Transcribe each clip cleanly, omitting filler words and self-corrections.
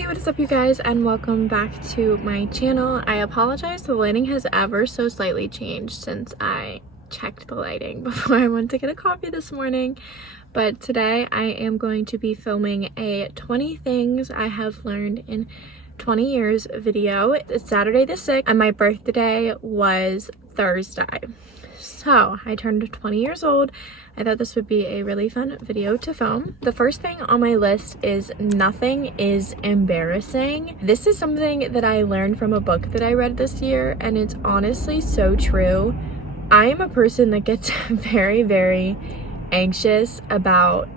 Hey, what is up you guys, and welcome back to my channel. I apologize, the lighting has ever so slightly changed since I checked the lighting before I went to get a coffee this morning. But today I am going to be filming a 20 things I have learned in 20 years video. It's Saturday the 6th and my birthday was Thursday. So I turned 20 years old. I thought this would be a really fun video to film. The first thing on my list is nothing is embarrassing. This is something that I learned from a book that I read this year, and it's honestly so true. I am a person that gets very, very anxious about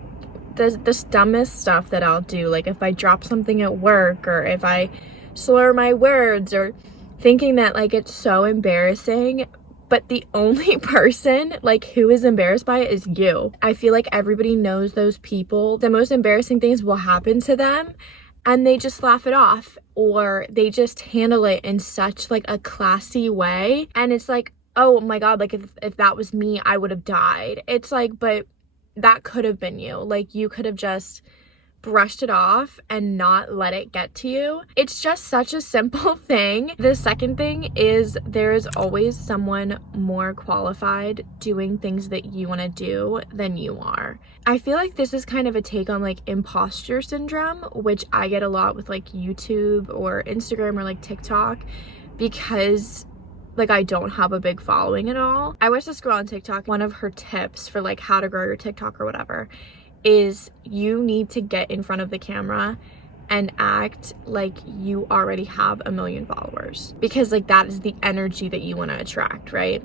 the dumbest stuff that I'll do. Like if I drop something at work, or if I slur my words, or thinking that like it's so embarrassing. But the only person like who is embarrassed by it is you. I feel like everybody knows those people. The most embarrassing things will happen to them and they just laugh it off, or they just handle it in such like a classy way. And it's like, oh my God, like if that was me, I would have died. It's like, but that could have been you. Like you could have just brushed it off and not let it get to you. It's just such a simple thing. The second thing is there is always someone more qualified doing things that you want to do than you are. I feel like this is kind of a take on like imposter syndrome, which I get a lot with like YouTube or Instagram or like TikTok, because like I don't have a big following at all. I watched this girl on TikTok. One of her tips for like how to grow your TikTok or whatever is you need to get in front of the camera and act like you already have 1 million followers, because like that is the energy that you want to attract, right?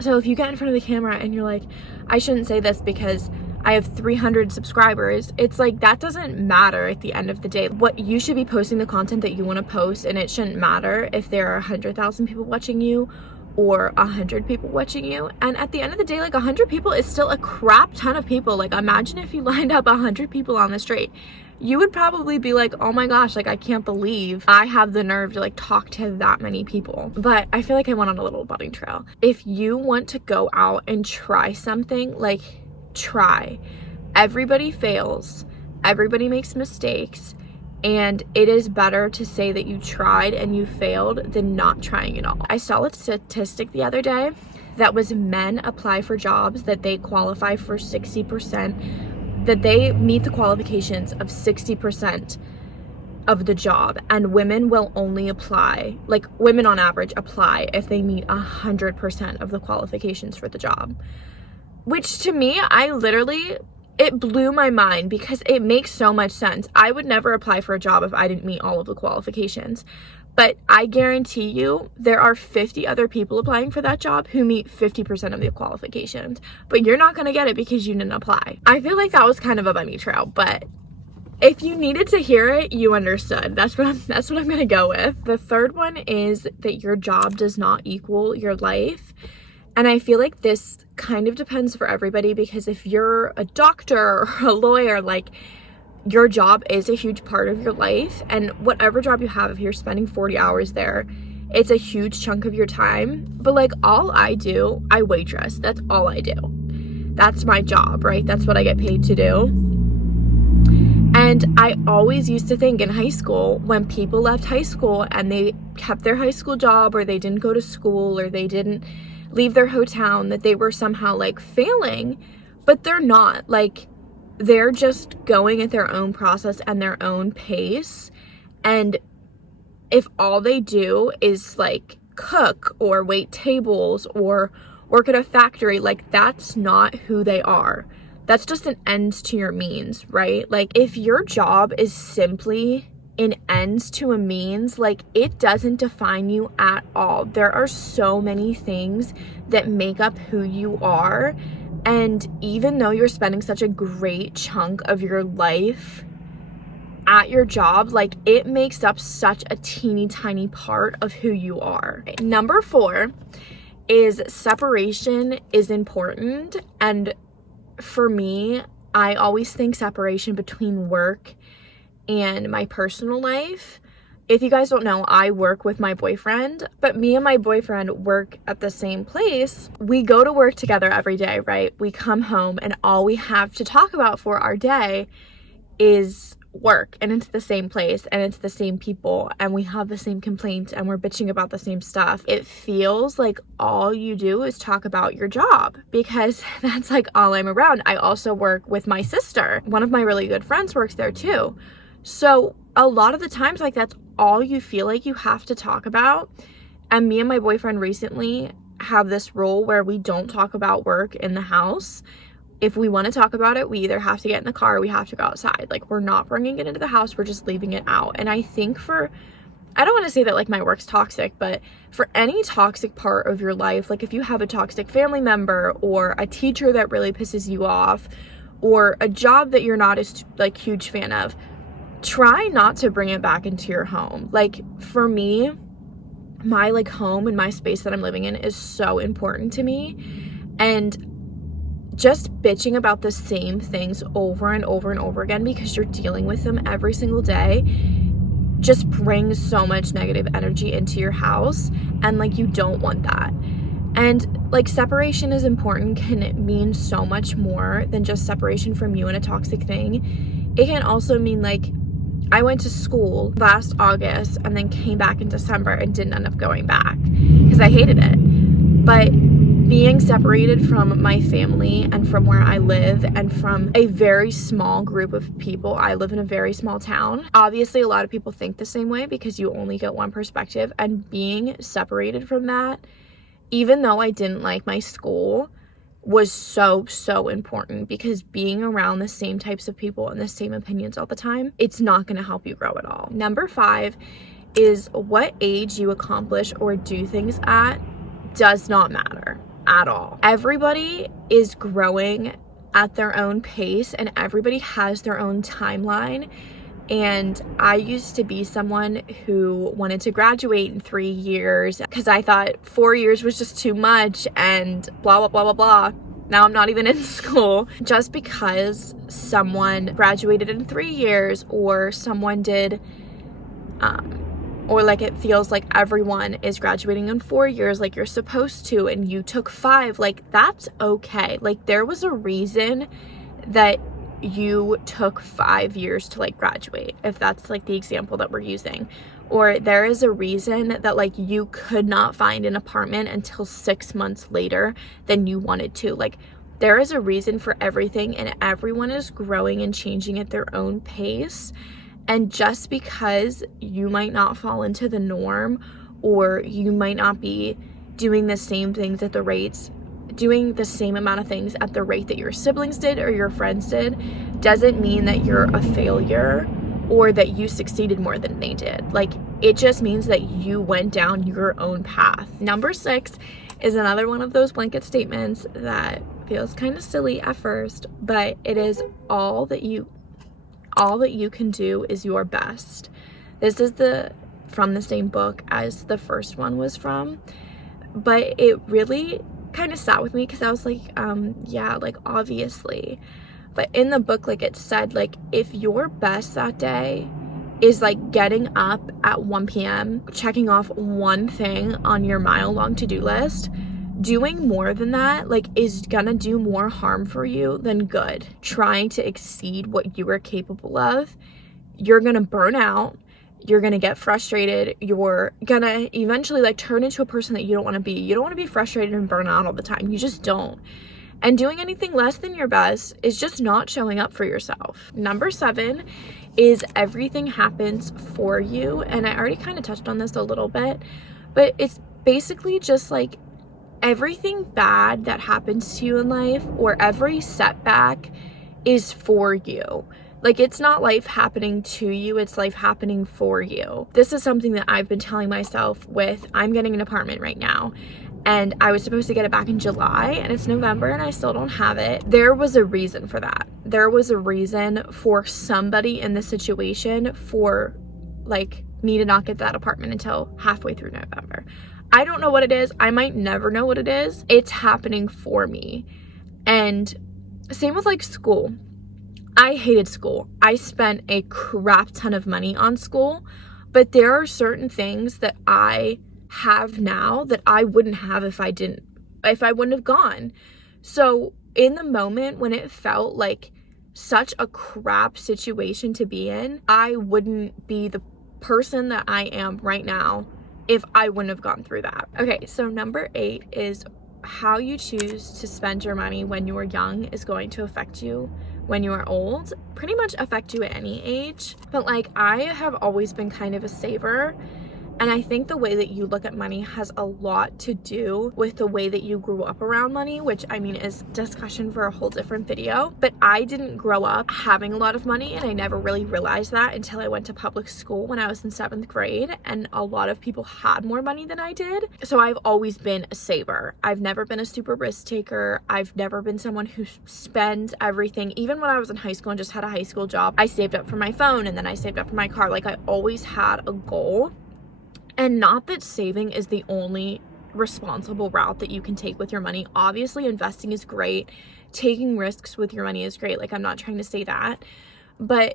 So if you get in front of the camera and you're like, I shouldn't say this because I have 300 subscribers, it's like that doesn't matter at the end of the day. What you should be posting the content that you want to post, and it shouldn't matter if there are 100,000 people watching you or 100 people watching you. And at the end of the day, like 100 people is still a crap ton of people. Like imagine if you lined up 100 people on the street, you would probably be like, oh my gosh, like I can't believe I have the nerve to like talk to that many people. But I feel like I went on a little bunny trail. If you want to go out and try something, like try. Everybody fails, everybody makes mistakes, and it is better to say that you tried and you failed than not trying at all. I saw a statistic the other day that was men apply for jobs that they qualify for 60%, that they meet the qualifications of 60% of the job, and women will only apply, like women on average apply if they meet 100% of the qualifications for the job. Which to me, it blew my mind because it makes so much sense. I would never apply for a job if I didn't meet all of the qualifications. But I guarantee you there are 50 other people applying for that job who meet 50% of the qualifications. But you're not going to get it because you didn't apply. I feel like that was kind of a bunny trail, but if you needed to hear it, you understood. That's what I'm going to go with. The third one is that your job does not equal your life. And I feel like this kind of depends for everybody, because if you're a doctor or a lawyer, like your job is a huge part of your life, and whatever job you have, if you're spending 40 hours there, it's a huge chunk of your time. But like all I do, I waitress. That's all I do. That's my job, right? That's what I get paid to do. And I always used to think in high school, when people left high school and they kept their high school job, or they didn't go to school, or they didn't leave their hometown, that they were somehow like failing. But they're not. Like they're just going at their own process and their own pace. And if all they do is like cook or wait tables or work at a factory, like that's not who they are. That's just an ends to your means, right? Like if your job is simply an ends to a means, like it doesn't define you at all. There are so many things that make up who you are. And even though you're spending such a great chunk of your life at your job, like it makes up such a teeny tiny part of who you are. Number 4 is separation is important. And for me, I always think separation between work and my personal life. If you guys don't know, I work with my boyfriend, but me and my boyfriend work at the same place. We go to work together every day, right? We come home and all we have to talk about for our day is work and it's the same place and it's the same people and we have the same complaints and we're bitching about the same stuff, it feels like all you do is talk about your job, because that's like all I'm around. I also work with my sister. One of my really good friends works there too. So a lot of the times, like, that's all you feel like you have to talk about. And me and my boyfriend recently have this rule where we don't talk about work in the house. If we want to talk about it, we either have to get in the car or we have to go outside. Like, we're not bringing it into the house, we're just leaving it out. And I think I don't want to say that like my work's toxic, but for any toxic part of your life, like if you have a toxic family member or a teacher that really pisses you off or a job that you're not as like huge fan of, try not to bring it back into your home. Like, for me, my like home and my space that I'm living in is so important to me, and just bitching about the same things over and over and over again because you're dealing with them every single day just brings so much negative energy into your house, and like you don't want that. And like, separation is important can mean so much more than just separation from you and a toxic thing. It can also mean like, I went to school last August and then came back in December and didn't end up going back because I hated it. But being separated from my family and from where I live and from a very small group of people, I live in a very small town. Obviously, a lot of people think the same way because you only get one perspective, and being separated from that, even though I didn't like my school, was so important, because being around the same types of people and the same opinions all the time, it's not going to help you grow at all. Number 5 is what age you accomplish or do things at does not matter at all. Everybody is growing at their own pace and everybody has their own timeline. And I used to be someone who wanted to graduate in 3 years because I thought 4 years was just too much and blah, blah, blah, blah, blah. Now I'm not even in school. Just because someone graduated in 3 years or someone did, or like it feels like everyone is graduating in 4 years like you're supposed to and you took 5, like that's okay. Like, there was a reason that you took 5 years to like graduate, if that's like the example that we're using. Or there is a reason that like you could not find an apartment until 6 months later than you wanted to. Like, there is a reason for everything, and everyone is growing and changing at their own pace. And just because you might not fall into the norm, or you might not be doing the same things at the rates, doing the same amount of things at the rate that your siblings did or your friends did, doesn't mean that you're a failure or that you succeeded more than they did. Like, it just means that you went down your own path. Number 6 is another one of those blanket statements that feels kind of silly at first, but it is all that you can do is your best. This is from the same book as the first one was from, but it really kind of sat with me because I was like, yeah, like obviously. But in the book, like it said, like if your best that day is like getting up at 1 p.m., checking off one thing on your mile-long to-do list, doing more than that like is gonna do more harm for you than good. Trying to exceed what you are capable of, you're gonna burn out, you're gonna get frustrated, you're gonna eventually like turn into a person that you don't want to be. You don't want to be frustrated and burn out all the time. You just don't. And doing anything less than your best is just not showing up for yourself. Number 7 is everything happens for you. And I already kind of touched on this a little bit, but it's basically just like everything bad that happens to you in life, or every setback, is for you. Like, it's not life happening to you, it's life happening for you. This is something that I've been telling myself with, I'm getting an apartment right now, and I was supposed to get it back in July, and it's November and I still don't have it. There was a reason for that. There was a reason for somebody in the situation for like me to not get that apartment until halfway through November. I don't know what it is. I might never know what it is. It's happening for me. And same with like school. I hated school. I spent a crap ton of money on school, but there are certain things that I have now that I wouldn't have if I wouldn't have gone. So in the moment when it felt like such a crap situation to be in. I wouldn't be the person that I am right now if I wouldn't have gone through that. Okay, so number 8 is how you choose to spend your money when you are young is going to affect you when you are old, pretty much affect you at any age. But like, I have always been kind of a saver, and I think the way that you look at money has a lot to do with the way that you grew up around money, which I mean is discussion for a whole different video. But I didn't grow up having a lot of money, and I never really realized that until I went to public school when I was in 7th grade, and a lot of people had more money than I did. So I've always been a saver. I've never been a super risk taker. I've never been someone who spends everything. Even when I was in high school and just had a high school job, I saved up for my phone, and then I saved up for my car. Like, I always had a goal. And not that saving is the only responsible route that you can take with your money. Obviously, investing is great. Taking risks with your money is great. Like, I'm not trying to say that. But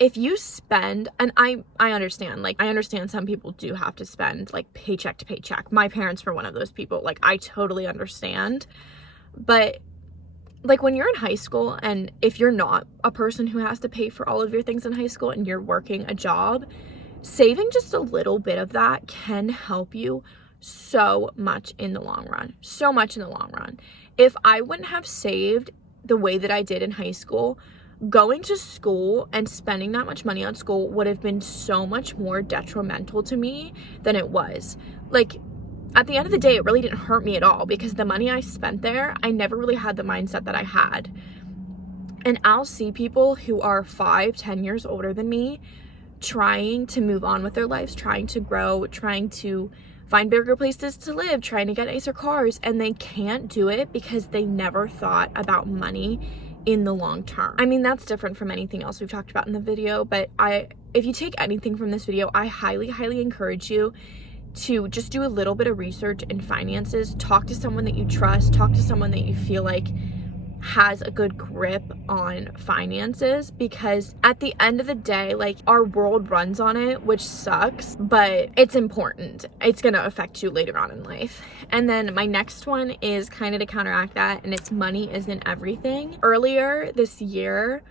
if you spend, and I understand, like, I understand some people do have to spend, like, paycheck to paycheck. My parents were one of those people. Like, I totally understand. But, like, when you're in high school, and if you're not a person who has to pay for all of your things in high school and you're working a job, saving just a little bit of that can help you so much in the long run. So much in the long run. If I wouldn't have saved the way that I did in high school, going to school and spending that much money on school would have been so much more detrimental to me than it was. Like, at the end of the day, it really didn't hurt me at all, because the money I spent there, I never really had the mindset that I had. And I'll see people who are 5-10 years older than me trying to move on with their lives, trying to grow, trying to find bigger places to live, trying to get nicer cars, and they can't do it because they never thought about money in the long term. I mean, that's different from anything else we've talked about in the video, but if you take anything from this video, I highly encourage you to just do a little bit of research in finances. Talk to someone that you trust, talk to someone that you feel like has a good grip on finances, because at the end of the day, like, our world runs on it, which sucks, but it's important. It's gonna affect you later on in life. And then my next one is kind of to counteract that, and it's money isn't everything. Earlier this year,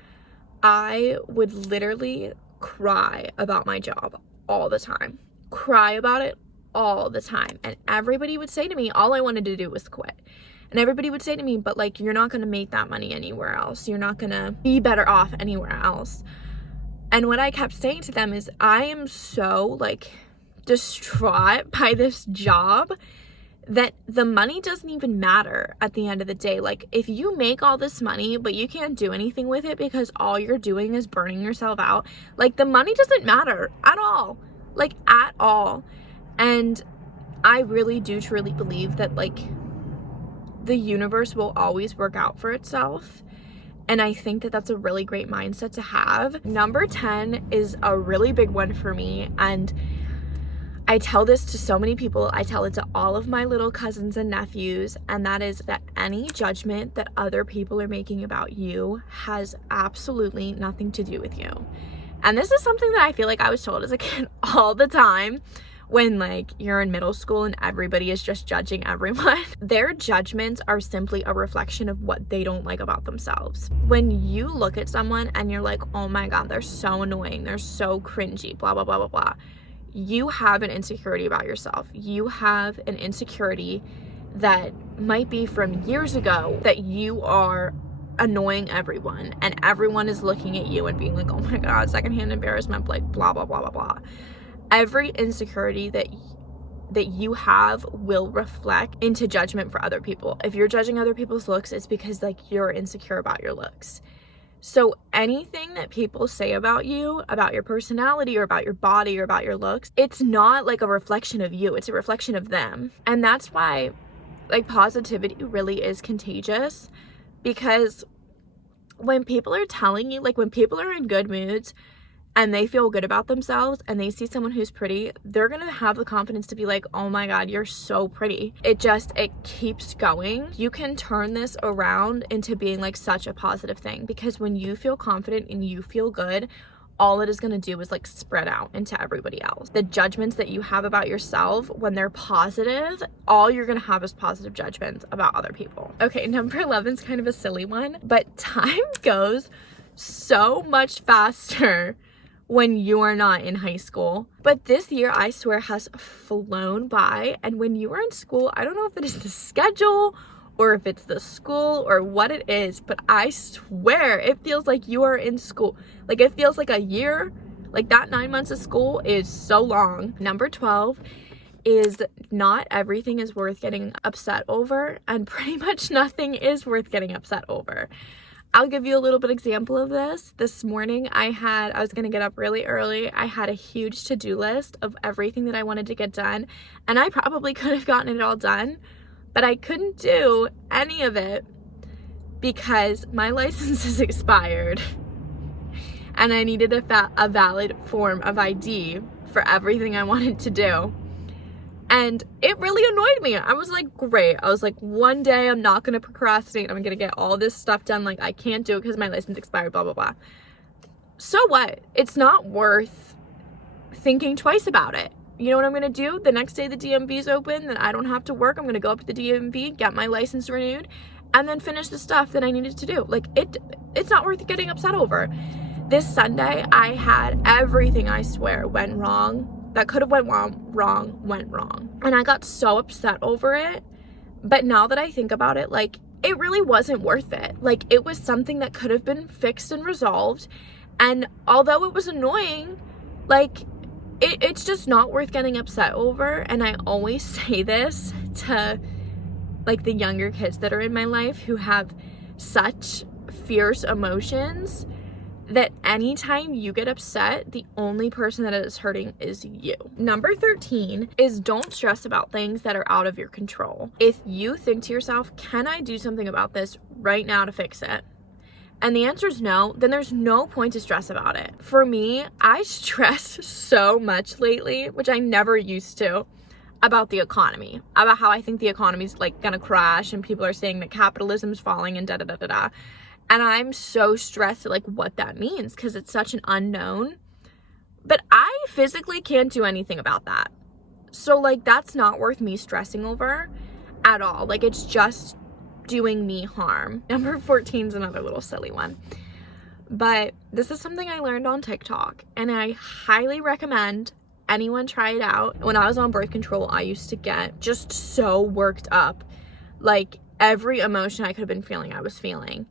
I would literally cry about my job all the time. Cry about it all the time. And everybody would say to me, all I wanted to do was quit. And everybody would say to me, but like, you're not going to make that money anywhere else. You're not going to be better off anywhere else. And what I kept saying to them is, I am so like distraught by this job that the money doesn't even matter at the end of the day. Like, if you make all this money, but you can't do anything with it because all you're doing is burning yourself out, like, the money doesn't matter at all. Like, at all. And I really do truly believe that, like, the universe will always work out for itself. And I think that that's a really great mindset to have. Number 10 is a really big one for me. And I tell this to so many people. I tell it to all of my little cousins and nephews. And that is that any judgment that other people are making about you has absolutely nothing to do with you. And this is something that I feel like I was told as a kid all the time. When, like, you're in middle school and everybody is just judging everyone. Their judgments are simply a reflection of what they don't like about themselves. When you look at someone and you're like, oh my God, they're so annoying, they're so cringy, blah, blah, blah, blah, blah, you have an insecurity about yourself. You have an insecurity that might be from years ago, that you are annoying everyone and everyone is looking at you and being like, oh my God, secondhand embarrassment, like, blah, blah, blah, blah, blah. Every insecurity that you have will reflect into judgment for other people. If you're judging other people's looks, it's because, like, you're insecure about your looks. So anything that people say about you, about your personality or about your body or about your looks, it's not like a reflection of you, it's a reflection of them. And that's why, like, positivity really is contagious, because when people are telling you, like, when people are in good moods and they feel good about themselves and they see someone who's pretty, they're gonna have the confidence to be like, oh my God, you're so pretty. It keeps going. You can turn this around into being like such a positive thing, because when you feel confident and you feel good, all it is going to do is, like, spread out into everybody else. The judgments that you have about yourself, when they're positive, all you're going to have is positive judgments about other people. Okay, number 11 is kind of a silly one, but time goes so much faster when you're not in high school. But this year, I swear, has flown by. And when you are in school, I don't know if it is the schedule or if it's the school or what it is, but I swear it feels like you are in school. Like, it feels like a year. Like, that 9 months of school is so long. Number 12 is not everything is worth getting upset over, and pretty much nothing is worth getting upset over. I'll give you a little bit example of this. This morning I was gonna get up really early. I had a huge to-do list of everything that I wanted to get done, and I probably could have gotten it all done, but I couldn't do any of it because my license is expired and I needed a valid form of ID for everything I wanted to do. And it really annoyed me. I was like, great. I was like, one day I'm not going to procrastinate. I'm going to get all this stuff done. Like, I can't do it because my license expired, blah, blah, blah. So what? It's not worth thinking twice about it. You know what I'm going to do? The next day the DMV is open, then I don't have to work. I'm going to go up to the DMV, get my license renewed, and then finish the stuff that I needed to do. Like, it's not worth getting upset over. This Sunday, I had everything, I swear, went wrong. That could have went wrong, went wrong. And I got so upset over it. But now that I think about it, like, it really wasn't worth it. Like, it was something that could have been fixed and resolved. And although it was annoying, like, it's just not worth getting upset over. And I always say this to, like, the younger kids that are in my life who have such fierce emotions, that anytime you get upset, the only person that is hurting is you. Number 13 is don't stress about things that are out of your control. If you think to yourself, can I do something about this right now to fix it? And the answer is no, then there's no point to stress about it. For me, I stress so much lately, which I never used to, about the economy, about how I think the economy's like gonna crash and people are saying that capitalism's falling and da da da da da. And I'm so stressed at like what that means because it's such an unknown. But I physically can't do anything about that. So like that's not worth me stressing over at all. Like it's just doing me harm. Number 14 is another little silly one. But this is something I learned on TikTok and I highly recommend anyone try it out. When I was on birth control, I used to get just so worked up. Like every emotion I could have been feeling, I was feeling.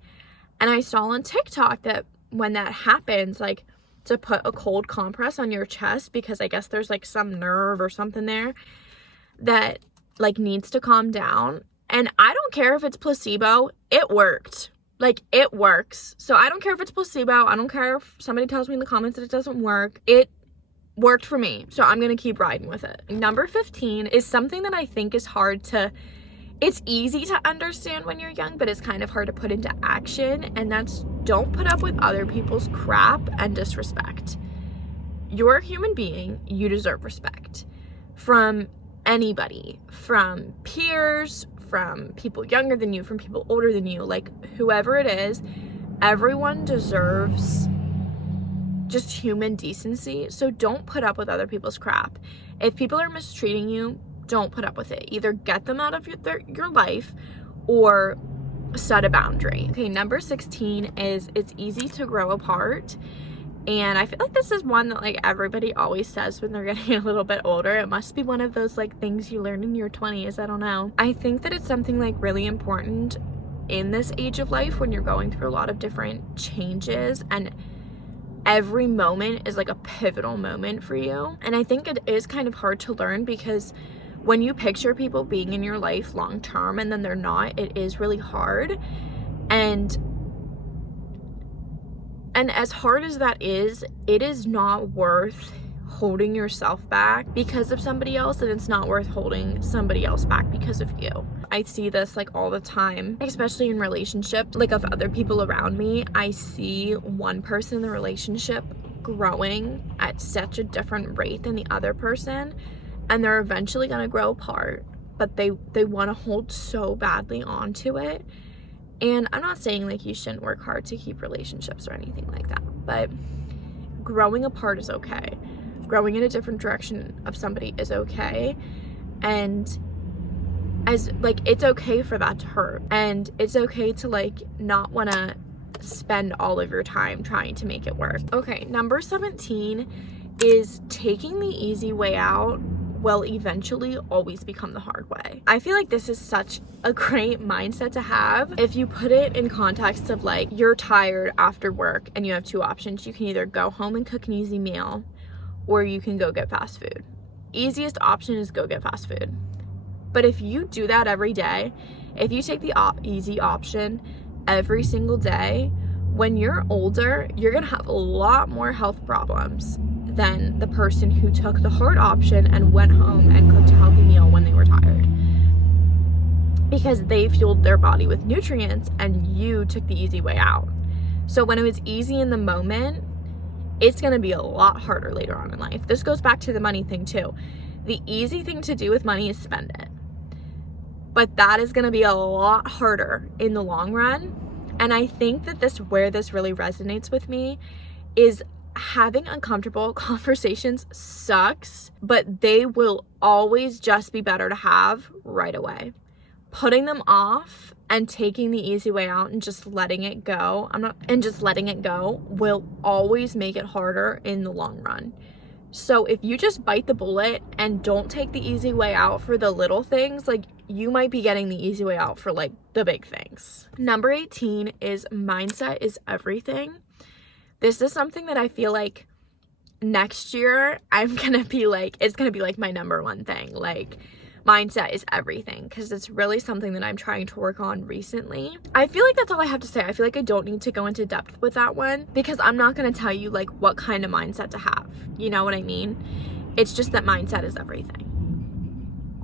And I saw on TikTok that when that happens, like to put a cold compress on your chest because I guess there's like some nerve or something there that like needs to calm down. And I don't care if it's placebo, it worked. Like it works. So I don't care if it's placebo. I don't care if somebody tells me in the comments that it doesn't work. It worked for me. So I'm going to keep riding with it. Number 15 is something that I think is hard to It's easy to understand when you're young, but it's kind of hard to put into action, and that's don't put up with other people's crap and disrespect. You're a human being, you deserve respect from anybody, from peers, from people younger than you, from people older than you, like whoever it is. Everyone deserves just human decency, so don't put up with other people's crap. If people are mistreating you, don't put up with it. Either get them out of your life or set a boundary. Okay, number 16 is it's easy to grow apart. And I feel like this is one that like everybody always says when they're getting a little bit older. It must be one of those like things you learn in your 20s. I don't know. I think that it's something like really important in this age of life when you're going through a lot of different changes, and every moment is like a pivotal moment for you. And I think it is kind of hard to learn because when you picture people being in your life long term and then they're not, it is really hard. And as hard as that is, it is not worth holding yourself back because of somebody else, and it's not worth holding somebody else back because of you. I see this like all the time, especially in relationships, like of other people around me. I see one person in the relationship growing at such a different rate than the other person, and they're eventually gonna grow apart, but they want to hold so badly onto it. And I'm not saying like you shouldn't work hard to keep relationships or anything like that, but growing apart is okay. Growing in a different direction of somebody is okay. And as like, it's okay for that to hurt, and it's okay to like not want to spend all of your time trying to make it work. Okay, number 17 is taking the easy way out will eventually always become the hard way. I feel like this is such a great mindset to have if you put it in context of like, you're tired after work and you have two options. You can either go home and cook an easy meal, or you can go get fast food. Easiest option is go get fast food. But if you do that every day, if you take the easy option every single day, when you're older, you're gonna have a lot more health problems than the person who took the hard option and went home and cooked a healthy meal when they were tired. Because they fueled their body with nutrients and you took the easy way out. So when it was easy in the moment, it's gonna be a lot harder later on in life. This goes back to the money thing too. The easy thing to do with money is spend it. But that is gonna be a lot harder in the long run. And I think that where this really resonates with me is having uncomfortable conversations sucks, but they will always just be better to have right away. Putting them off and taking the easy way out and just letting it go, will always make it harder in the long run. So if you just bite the bullet and don't take the easy way out for the little things, like, you might be getting the easy way out for like the big things. Number 18 is mindset is everything. This is something that I feel like next year it's gonna be like my number one thing. Like, mindset is everything, because it's really something that I'm trying to work on recently. I feel like that's all I have to say. I feel like I don't need to go into depth with that one, because I'm not gonna tell you like what kind of mindset to have. You know what I mean? It's just that mindset is everything.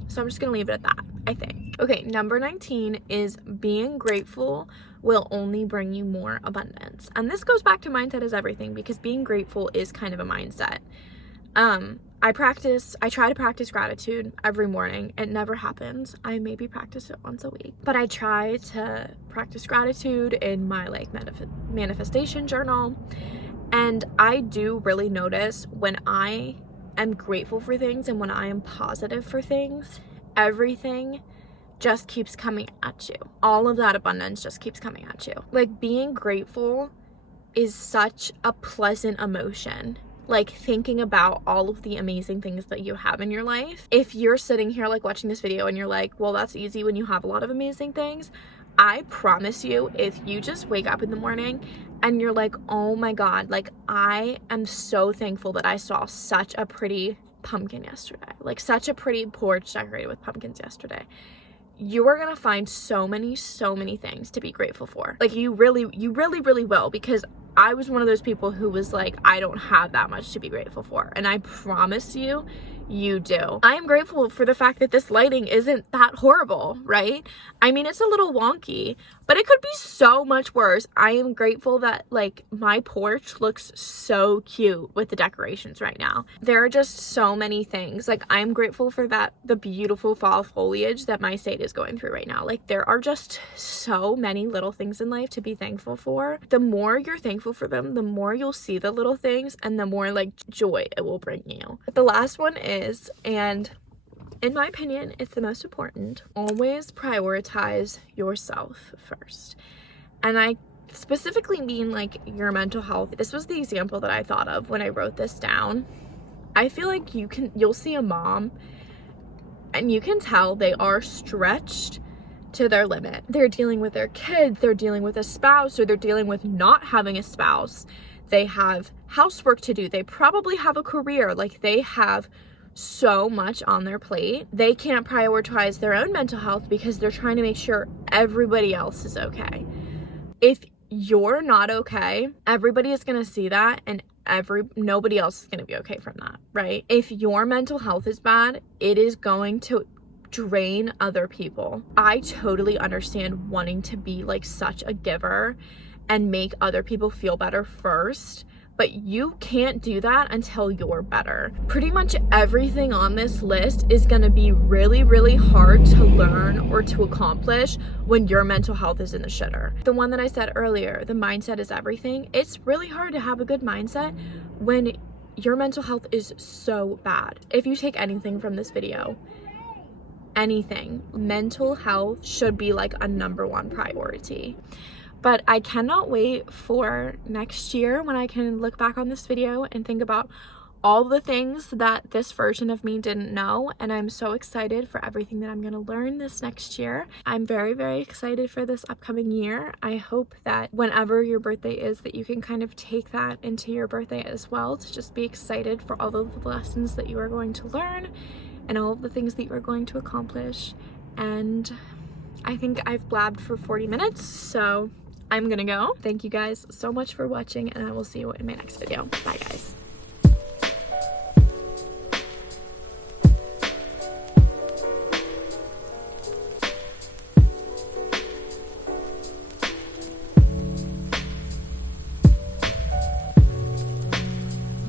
So I'm just gonna leave it at that, I think. Okay, number 19 is being grateful will only bring you more abundance. And this goes back to mindset is everything, because being grateful is kind of a mindset. I try to practice gratitude every morning. It never happens. I maybe practice it once a week, but I try to practice gratitude in my like manifestation journal. And I do really notice when I am grateful for things and when I am positive for things, everything just keeps coming at you. All of that abundance just keeps coming at you. Like, being grateful is such a pleasant emotion. Like, thinking about all of the amazing things that you have in your life. If you're sitting here like watching this video and you're like, well, that's easy when you have a lot of amazing things, I promise you, if you just wake up in the morning and you're like, oh my God, like, I am so thankful that I saw such a pretty pumpkin yesterday, like such a pretty porch decorated with pumpkins yesterday, you are gonna find so many things to be grateful for. Like, you really will, because I was one of those people who was like, I don't have that much to be grateful for. And I promise you, you do. I am grateful for the fact that this lighting isn't that horrible, right? I mean, it's a little wonky, but it could be so much worse. I am grateful that like my porch looks so cute with the decorations right now. There are just so many things. Like, I'm grateful for the beautiful fall foliage that my state is going through right now. Like, there are just so many little things in life to be thankful for. The more you're thankful for them, the more you'll see the little things and the more like joy it will bring you. But the last one is, and in my opinion, it's the most important, always prioritize yourself first. And I specifically mean like your mental health. This was the example that I thought of when I wrote this down. I feel like you'll see a mom and you can tell they are stretched to their limit. They're dealing with their kids, they're dealing with a spouse, or they're dealing with not having a spouse. They have housework to do. They probably have a career. Like, they have so much on their plate. They can't prioritize their own mental health because they're trying to make sure everybody else is okay. If you're not okay, everybody is going to see that, and nobody else is going to be okay from that, right? If your mental health is bad, it is going to drain other people. I totally understand wanting to be like such a giver and make other people feel better first, but you can't do that until you're better. Pretty much everything on this list is gonna be really hard to learn or to accomplish when your mental health is in the shitter. The one that I said earlier, the mindset is everything. It's really hard to have a good mindset when your mental health is so bad. If you take anything from this video, anything, mental health should be like a number one priority. But I cannot wait for next year when I can look back on this video and think about all the things that this version of me didn't know, and I'm so excited for everything that I'm going to learn this next year. I'm very, very excited for this upcoming year. I hope that whenever your birthday is, that you can kind of take that into your birthday as well, to just be excited for all of the lessons that you are going to learn and all of the things that you are going to accomplish. And I think I've blabbed for 40 minutes, so I'm gonna go. Thank you guys so much for watching, and I will see you in my next video. Bye guys.